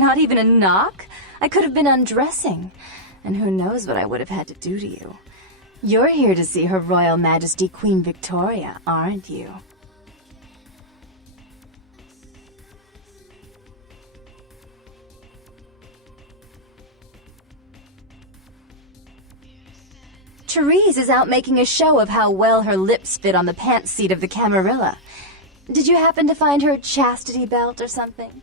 Not even a knock? I could have been undressing. And who knows what I would have had to do to you. You're here to see Her Royal Majesty Queen Victoria, aren't you? Therese is out making a show of how well her lips fit on the pants seat of the Camarilla. Did you happen to find her chastity belt or something?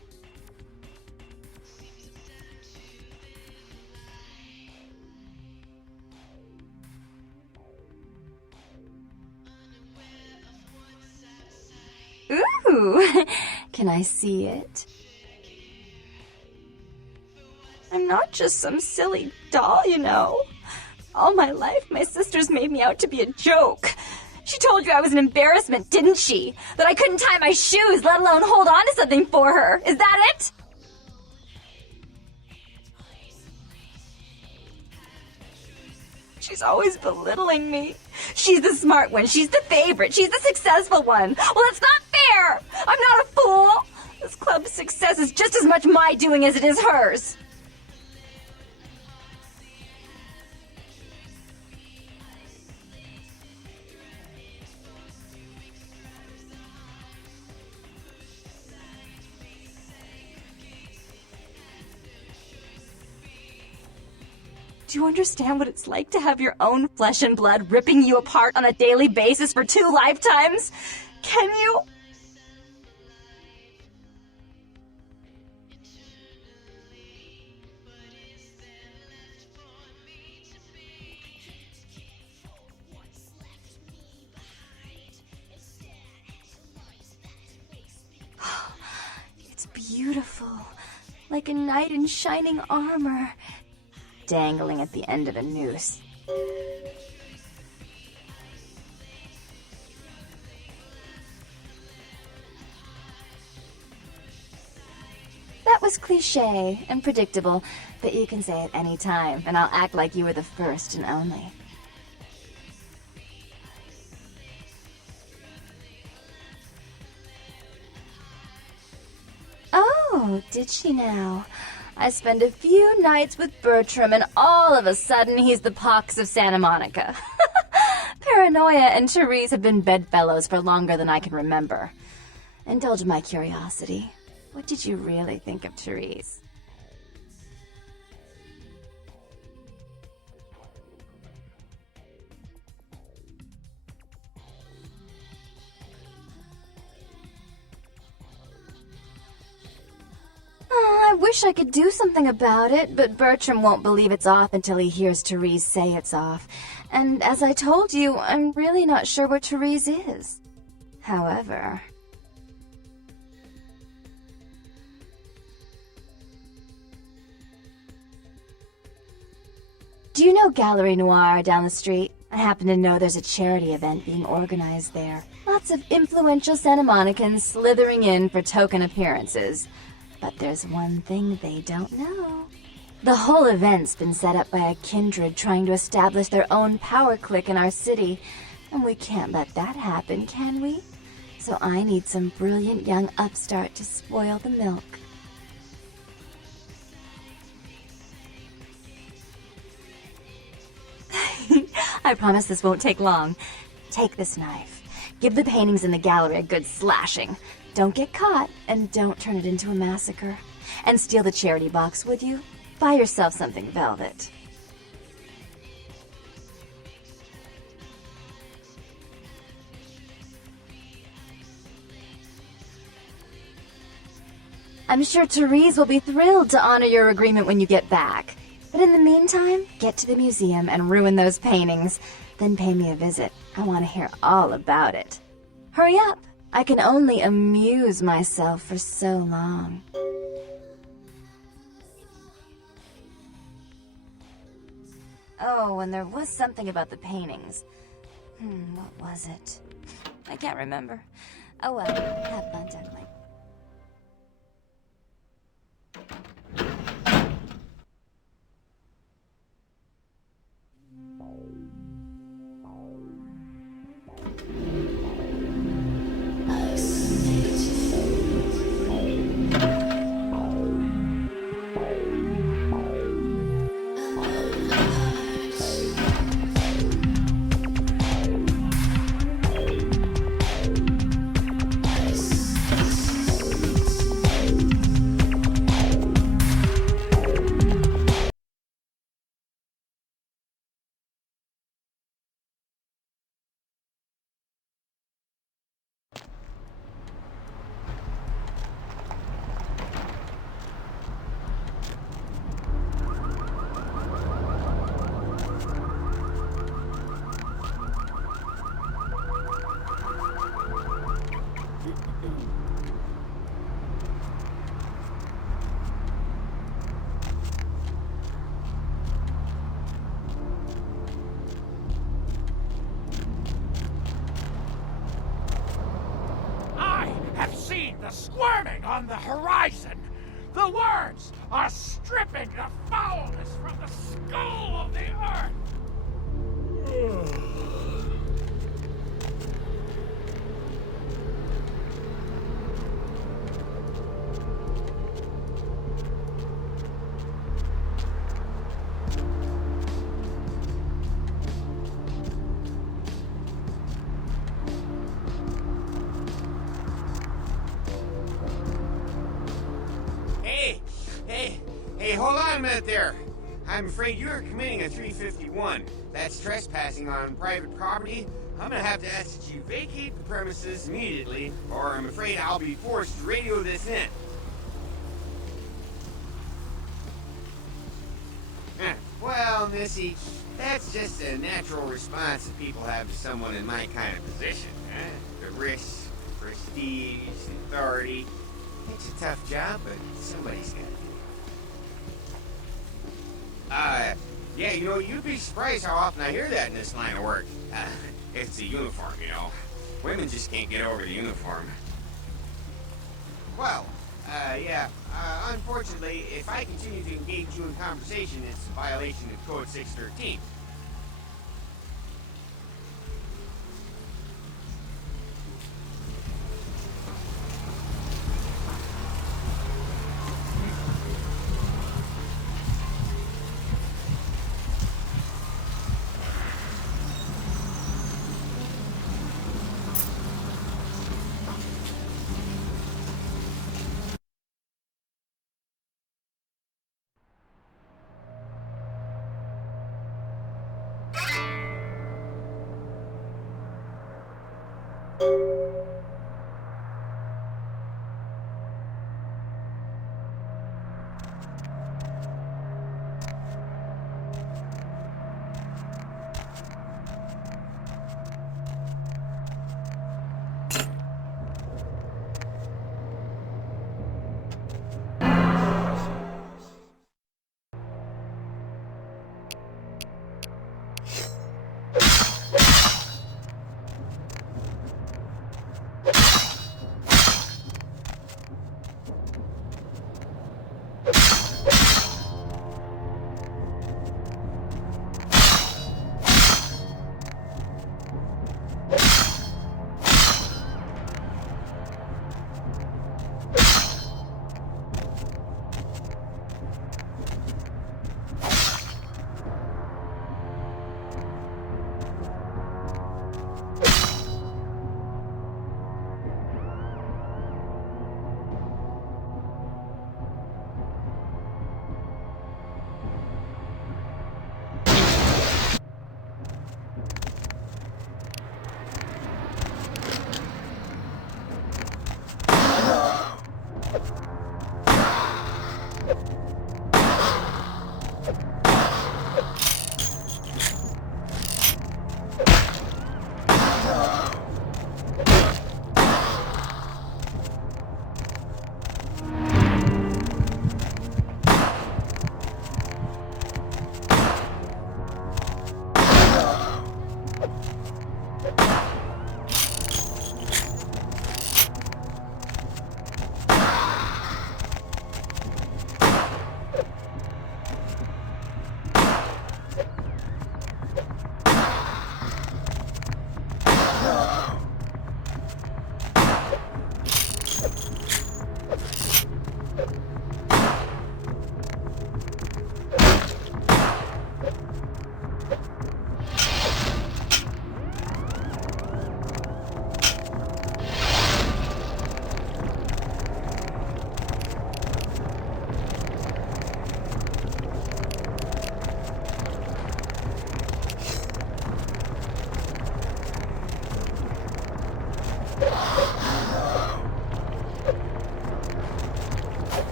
Ooh, can I see it? I'm not just some silly doll, you know. All my life, my sisters made me out to be a joke. She told you I was an embarrassment, didn't she? That I couldn't tie my shoes, let alone hold on to something for her. Is that it? She's always belittling me. She's the smart one, she's the favorite, she's the successful one. Well, it's not fair! I'm not a fool! This club's success is just as much my doing as it is hers. Do you understand what it's like to have your own flesh and blood ripping you apart on a daily basis for 2 lifetimes? Can you? It's beautiful, like a knight in shining armor, dangling at the end of a noose. That was cliché and predictable, but you can say it any time, and I'll act like you were the first and only. Oh, did she now? I spend a few nights with Bertram, and all of a sudden he's the pox of Santa Monica. Paranoia and Therese have been bedfellows for longer than I can remember. Indulge my curiosity. What did you really think of Therese? I wish I could do something about it, but Bertram won't believe it's off until he hears Therese say it's off. And as I told you, I'm really not sure what Therese is. However... Do you know Gallery Noir down the street? I happen to know there's a charity event being organized there. Lots of influential Santa Monicans slithering in for token appearances. But there's one thing they don't know. The whole event's been set up by a kindred trying to establish their own power clique in our city, and we can't let that happen, can we? So I need some brilliant young upstart to spoil the milk. I promise this won't take long. Take this knife. Give the paintings in the gallery a good slashing. Don't get caught, and don't turn it into a massacre. And steal the charity box, would you? Buy yourself something velvet. I'm sure Therese will be thrilled to honor your agreement when you get back. But in the meantime, get to the museum and ruin those paintings. Then pay me a visit. I want to hear all about it. Hurry up! I can only amuse myself for so long. Oh, and there was something about the paintings. What was it? I can't remember. Oh well, have fun, gentlemen. the squirming on the horizon. The words are stripping the foulness from the skull of the earth. Hey, hold on a minute there. I'm afraid you're committing a 351. That's trespassing on private property. I'm gonna have to ask that you vacate the premises immediately, or I'm afraid I'll be forced to radio this in. Well, Missy, that's just a natural response that people have to someone in my kind of position. The risks, prestige, authority. It's a tough job, but somebody's got to do it. Yeah, you know, you'd be surprised how often I hear that in this line of work. It's a uniform, you know. Women just can't get over the uniform. Well, yeah, unfortunately, if I continue to engage you in conversation, it's a violation of Code 613.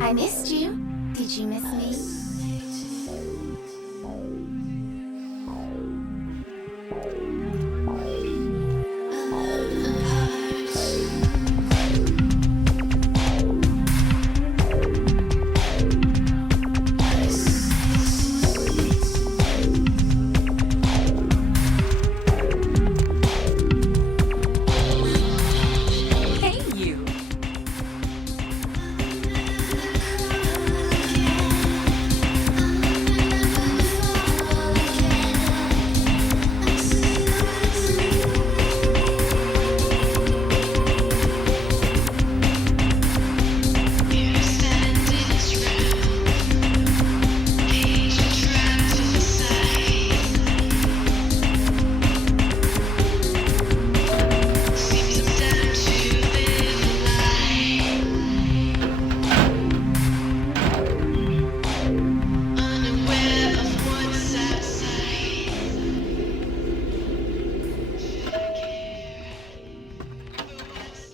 I missed you. Did you miss me?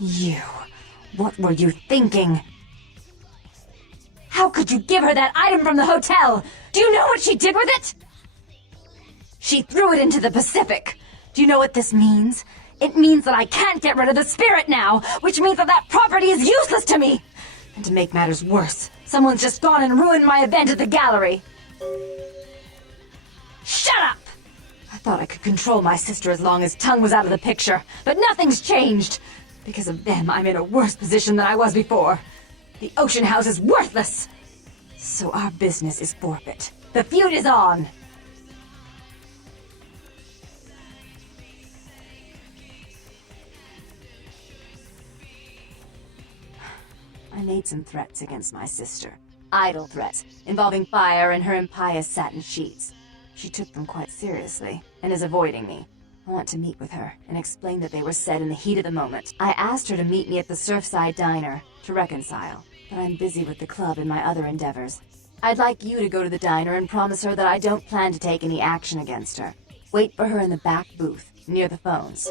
You. What were you thinking? How could you give her that item from the hotel? Do you know what she did with it? She threw it into the Pacific. Do you know what this means? It means that I can't get rid of the spirit now, which means that that property is useless to me. And to make matters worse, someone's just gone and ruined my event at the gallery. Shut up! I thought I could control my sister as long as Tongue was out of the picture, but nothing's changed. Because of them, I'm in a worse position than I was before. The Ocean House is worthless. So our business is forfeit. The feud is on. I made some threats against my sister. Idle threats, involving fire and her impious satin sheets. She took them quite seriously, and is avoiding me. I want to meet with her, and explain that they were said in the heat of the moment. I asked her to meet me at the Surfside Diner, to reconcile, but I'm busy with the club and my other endeavors. I'd like you to go to the diner and promise her that I don't plan to take any action against her. Wait for her in the back booth, near the phones.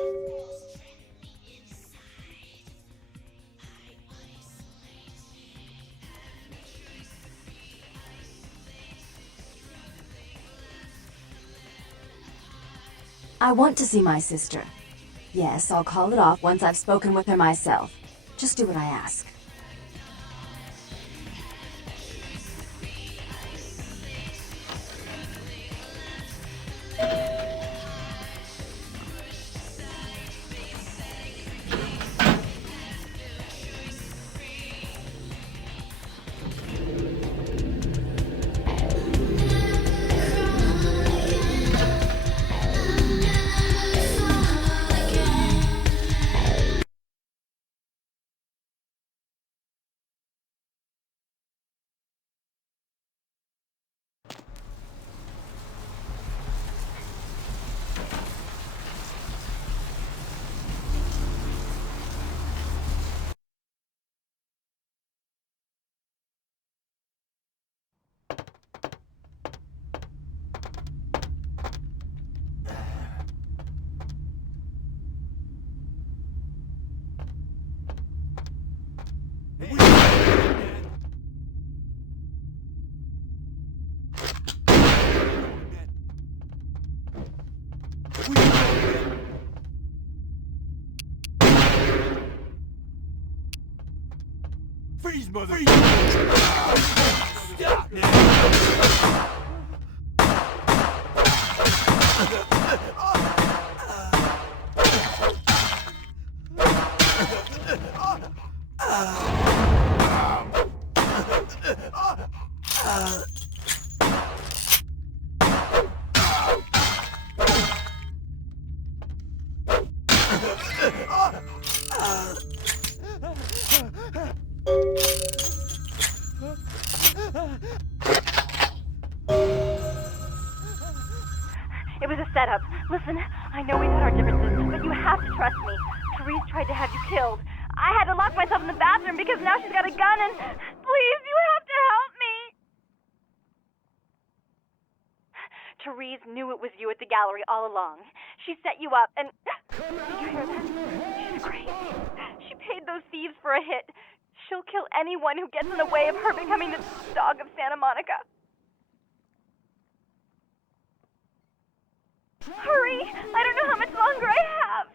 I want to see my sister. Yes, I'll call it off once I've spoken with her myself. Just do what I ask. Freeze, mother! Stop now! It was a setup. Listen, I know we've had our differences, but you have to trust me. Therese tried to have you killed. I had to lock myself in the bathroom because now she's got a gun and... Please, you have to help me! Therese knew it was you at the gallery all along. She set you up and... Did you hear that? She's crazy. She paid those thieves for a hit. She'll kill anyone who gets in the way of her becoming the dog of Santa Monica. Hurry! I don't know how much longer I have!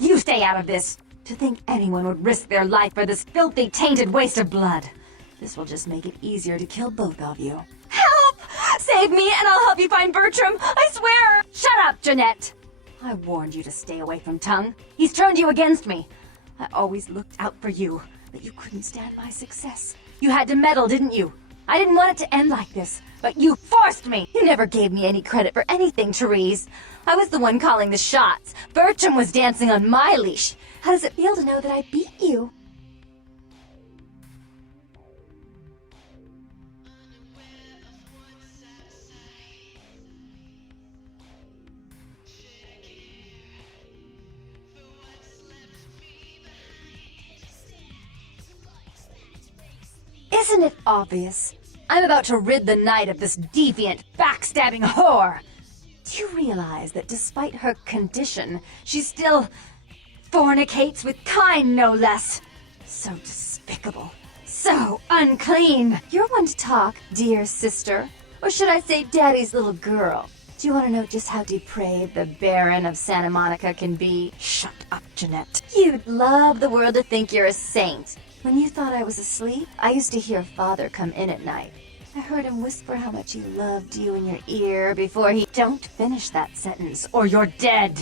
You stay out of this! To think anyone would risk their life for this filthy, tainted waste of blood. This will just make it easier to kill both of you. Help! Save me and I'll help you find Bertram! I swear! Shut up, Jeanette! I warned you to stay away from Tongue. He's turned you against me. I always looked out for you, but you couldn't stand my success. You had to meddle, didn't you? I didn't want it to end like this, but you forced me! You never gave me any credit for anything, Therese. I was the one calling the shots. Bertram was dancing on my leash. How does it feel to know that I beat you? Isn't it obvious? I'm about to rid the night of this deviant, backstabbing whore! Do you realize that despite her condition, she still fornicates with kind, no less? So despicable. So unclean! You're one to talk, dear sister. Or should I say daddy's little girl? Do you want to know just how depraved the Baron of Santa Monica can be? Shut up, Jeanette. You'd love the world to think you're a saint. When you thought I was asleep, I used to hear Father come in at night. I heard him whisper how much he loved you in your ear before he... Don't finish that sentence, or you're dead!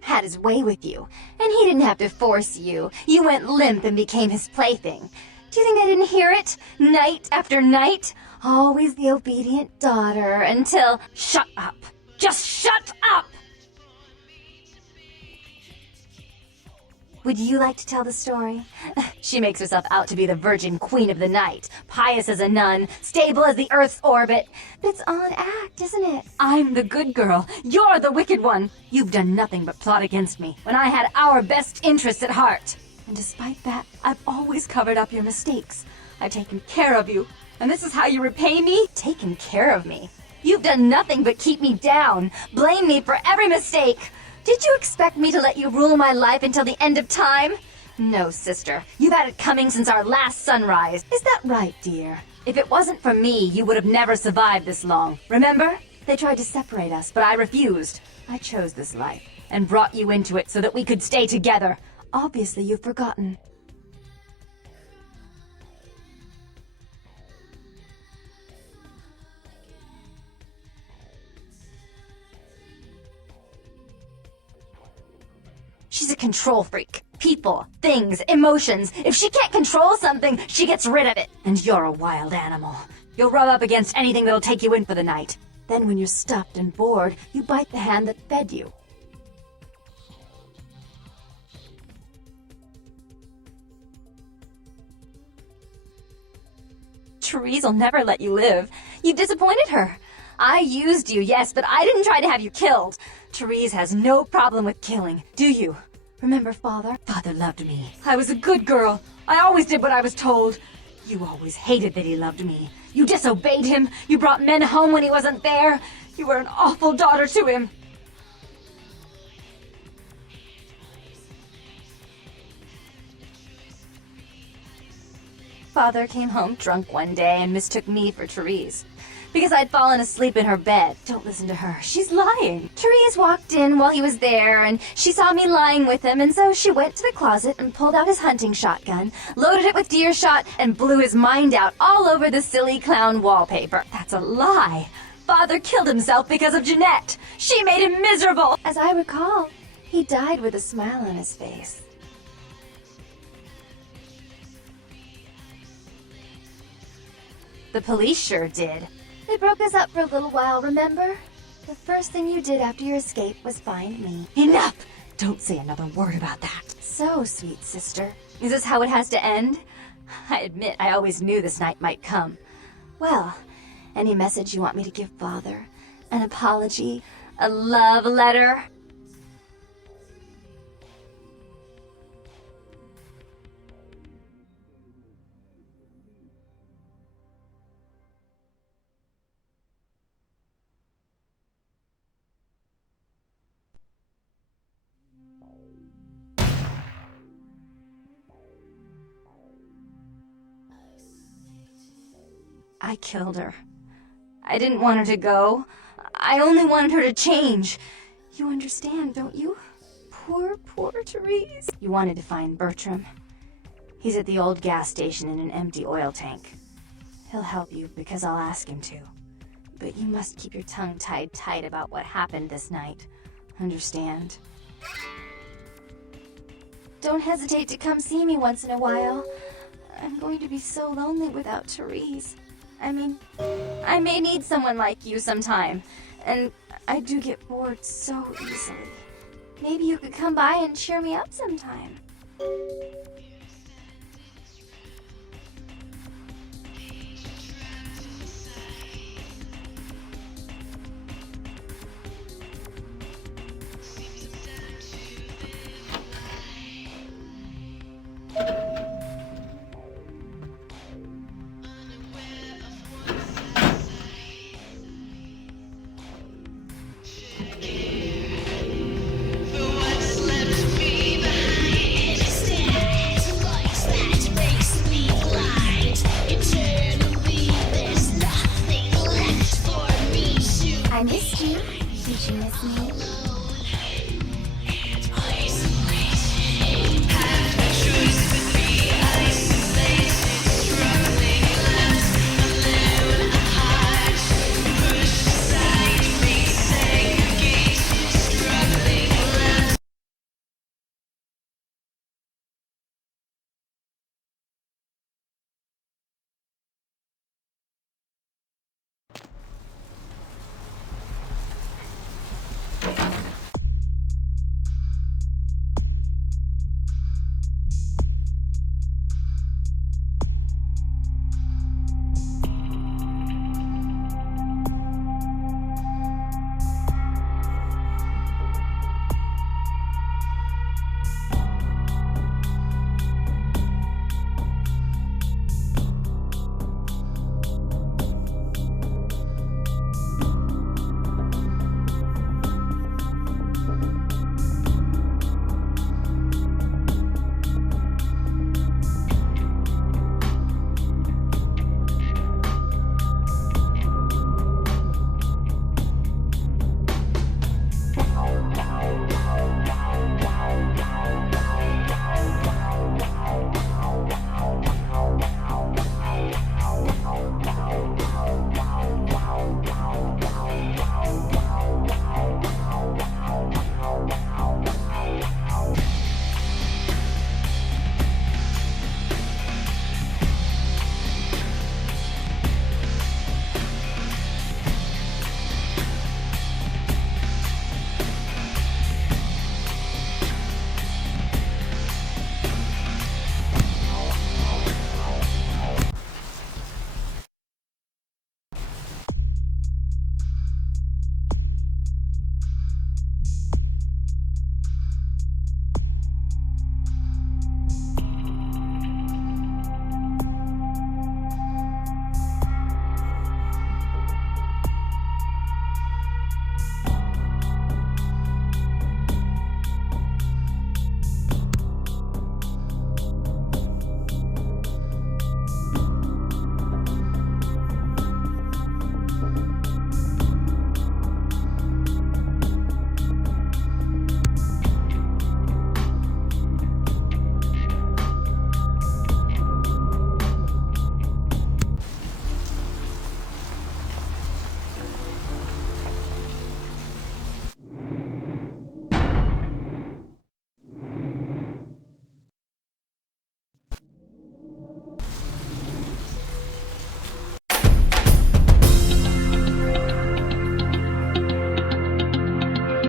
Had his way with you, and he didn't have to force you. You went limp and became his plaything. Do you think I didn't hear it? Night after night? Always the obedient daughter until... Shut up! Just shut up! Would you like to tell the story? She makes herself out to be the virgin queen of the night, pious as a nun, stable as the Earth's orbit. But it's all an act, isn't it? I'm the good girl. You're the wicked one. You've done nothing but plot against me when I had our best interests at heart. And despite that, I've always covered up your mistakes. I've taken care of you. And this is how you repay me? Taken care of me? You've done nothing but keep me down, blame me for every mistake. Did you expect me to let you rule my life until the end of time? No, sister. You've had it coming since our last sunrise. Is that right, dear? If it wasn't for me, you would have never survived this long. Remember? They tried to separate us, but I refused. I chose this life and brought you into it so that we could stay together. Obviously, you've forgotten. She's a control freak. People, things, emotions. If she can't control something, she gets rid of it. And you're a wild animal. You'll rub up against anything that'll take you in for the night. Then when you're stuffed and bored, you bite the hand that fed you. Therese'll never let you live. You disappointed her. I used you, yes, but I didn't try to have you killed. Therese has no problem with killing, do you? Remember Father? Father loved me. I was a good girl. I always did what I was told. You always hated that he loved me. You disobeyed him. You brought men home when he wasn't there. You were an awful daughter to him. Father came home drunk one day and mistook me for Therese. Because I'd fallen asleep in her bed. Don't listen to her. She's lying. Therese walked in while he was there, and she saw me lying with him, and so she went to the closet and pulled out his hunting shotgun, loaded it with deer shot, and blew his mind out all over the silly clown wallpaper. That's a lie. Father killed himself because of Jeanette. She made him miserable. As I recall, he died with a smile on his face. The police sure did. They broke us up for a little while, remember? The first thing you did after your escape was find me. Enough! Don't say another word about that. So, sweet sister. Is this how it has to end? I admit I always knew this night might come. Well, any message you want me to give Father? An apology? A love letter? I killed her. I didn't want her to go. I only wanted her to change. You understand, don't you? Poor, poor Therese. You wanted to find Bertram. He's at the old gas station in an empty oil tank. He'll help you because I'll ask him to. But you must keep your tongue tied tight about what happened this night. Understand? Don't hesitate to come see me once in a while. I'm going to be so lonely without Therese. I mean, I may need someone like you sometime, and I do get bored so easily. Maybe you could come by and cheer me up sometime.